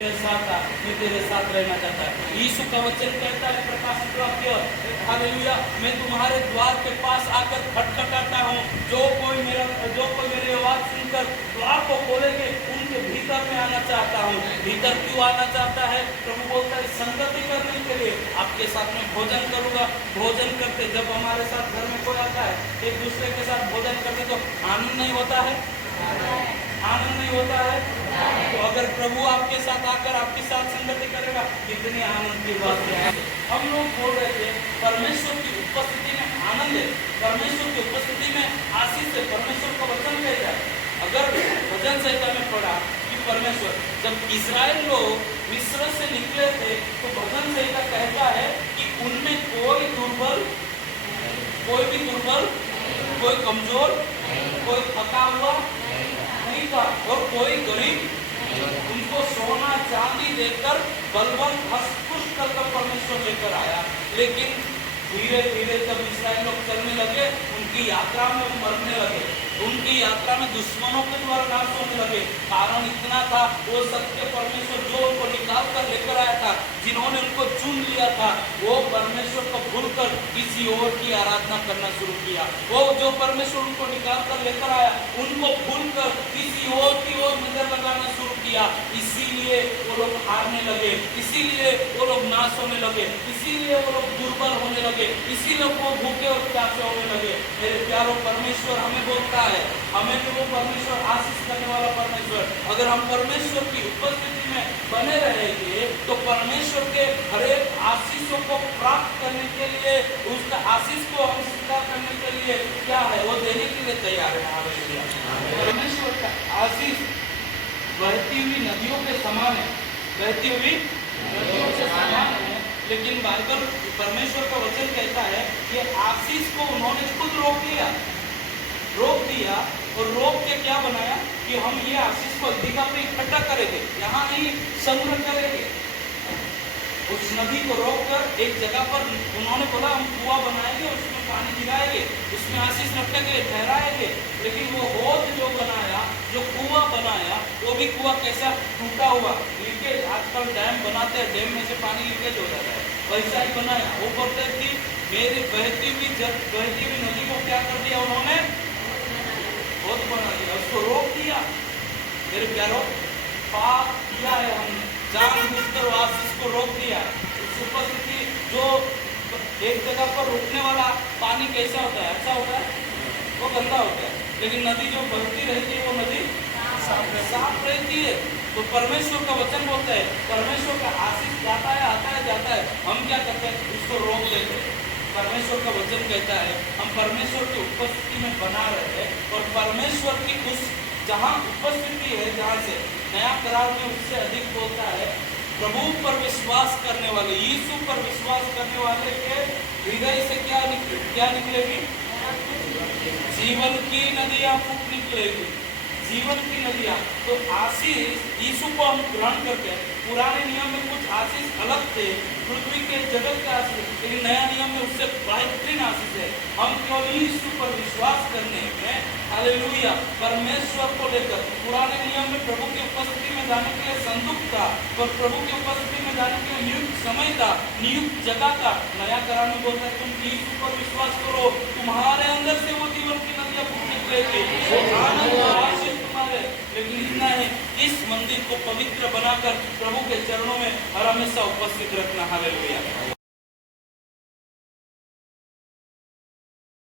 तेरे साथ आ, मैं तेरे साथ रहना चाहता है। यीशु का वचन कहता है प्रकाशित वाक्य, हालेलुया, मैं तुम्हारे द्वार के पास आकर खटखटाता हूँ। जो कोई मेरी आवाज सुनकर द्वार को खोलेंगे उनके भीतर में आना चाहता हूँ। भीतर क्यों आना चाहता है? प्रभु बोलता है संगति करने के लिए, आपके साथ में भोजन करूंगा। भोजन करते जब हमारे साथ घर में कोई आता है, एक दूसरे के साथ भोजन करते तो आनंद नहीं होता है? आनंद नहीं होता है? तो अगर प्रभु आपके साथ आकर आपके साथ संगति करेगा, कितनी आनंद की बात है। हम लोग बोल रहे थे परमेश्वर की उपस्थिति में आनंद है, परमेश्वर की उपस्थिति में आशीष है। परमेश्वर का वचन कहता है, अगर भजन संहिता में पढ़ा कि परमेश्वर, जब इजराइल लोग मिस्र से निकले थे तो भजन संहिता कहता है कि उनमें कोई भी दुर्बल, कोई कमजोर, कोई थका हुआ नहीं था, और कोई गरीब उनको सोना चांदी देकर बलवंत हस्तपुष्ट कर परमेश्वर लेकर आया। लेकिन धीरे धीरे जब इस्राएल लोग चलने लगे, उनकी यात्रा में मरने लगे, उनकी यात्रा में दुश्मनों के द्वारा नाश होने लगे। कारण इतना था, वो सत्य परमेश्वर जो उनको निकाल कर लेकर आया था, जिन्होंने उनको चुन लिया था, वो परमेश्वर को भूलकर किसी और की आराधना करना शुरू किया। वो जो परमेश्वर उनको निकाल कर लेकर आया, उनको भूलकर किसी और की ओर नजर लगाना शुरू किया। इसीलिए वो लोग हारने लगे, इसीलिए वो लोग नाश होने लगे, इसीलिए वो लोग दुर्बल होने लगे, इसीलिए वो भूखे और प्यासे होने लगे। मेरे प्यारो, परमेश्वर हमें बोलता है, हमें भी वो परमेश्वर आशीष करने वाला परमेश्वर, अगर हम परमेश्वर की उपस्थिति में बने रहेंगे तो परमेश्वर के हर एक आशीषों को प्राप्त करने के लिए, उसका आशीष को हम स्वीकार करने के लिए क्या है, वो देने के लिए तैयार है। हालेलुया। परमेश्वर का आशीष बहती हुई नदियों के समान है, बहती हुई नदियों के समान है। लेकिन बाइबल, परमेश्वर का वचन कहता है कि आशीष को उन्होंने खुद रोक दिया, और रोक के क्या बनाया कि हम ये आशीष को जगह पे इकट्ठा करेंगे, यहाँ नहीं संग्रह करेंगे। उस नदी को रोककर एक जगह पर उन्होंने बोला हम कुआं बनाएंगे, उसमें पानी गिराएंगे, उसमें आशीष रखेंगे, ठहराएंगे। लेकिन वो होद जो बनाया, जो कुआं बनाया, वो भी कुआं कैसा टूटा हुआ, लीकेज। आजकल डैम बनाते हैं, डैम में से पानी लीकेज हो जाता है, वैसा ही बनाया। वो बोलते हैं कि मेरी बहती हुई नदी को क्या कर दिया उन्होंने? होद बना दिया, उसको रोक दिया। मेरे प्यारो, पाप किया है हमने, जानबूझकर आशीष को रोक दिया। उस उपस्थिति जो एक जगह पर रुकने वाला पानी कैसा होता है? अच्छा होता है, वो गंदा होता है। लेकिन नदी जो बहती रहती है, वो नदी साफ रहती है। तो परमेश्वर का वचन बोलता है, परमेश्वर का आशीष जाता है, आता है, जाता है, हम क्या करते हैं? उसको रोक देते हैं। परमेश्वर का वचन कहता है हम परमेश्वर की उपस्थिति में बना रहे हैं, और परमेश्वर की उस जहाँ उपस्थिति है, जहाँ से नया करार में उससे अधिक बोलता है, प्रभु पर विश्वास करने वाले, यीशु पर विश्वास करने वाले के हृदय से क्या निकलेगी? जीवन की नदियाँ फूट निकलेगी, जीवन की नदियाँ। तो आशीष यीशु को हम ग्रहण करते हैं। पुराने नियम में कुछ आशीष अलग थे, पृथ्वी के जगत का आशीष, लेकिन नया नियम में उससे बेहतरीन आशीष है। हम केवल यीशु पर विश्वास करने में, हालेलुया, परमेश्वर को लेकर, पुराने नियम में प्रभु की उपस्थिति में जाने के लिए संदूक था, और प्रभु की उपस्थिति में जाने के लिए नियुक्त समय था, नियुक्त जगह था। नया करार में बोलता है तुम यीशु पर विश्वास करो, तुम्हारे अंदर से वो जीवन की नदियाँ फूट निकलेगी, वो आनंद और आशीष तुम्हारे। लेकिन इतना है, इस मंदिर को पवित्र बनाकर प्रभु के चरणों में हर हमेशा उपस्थित रखना। हालेलुया।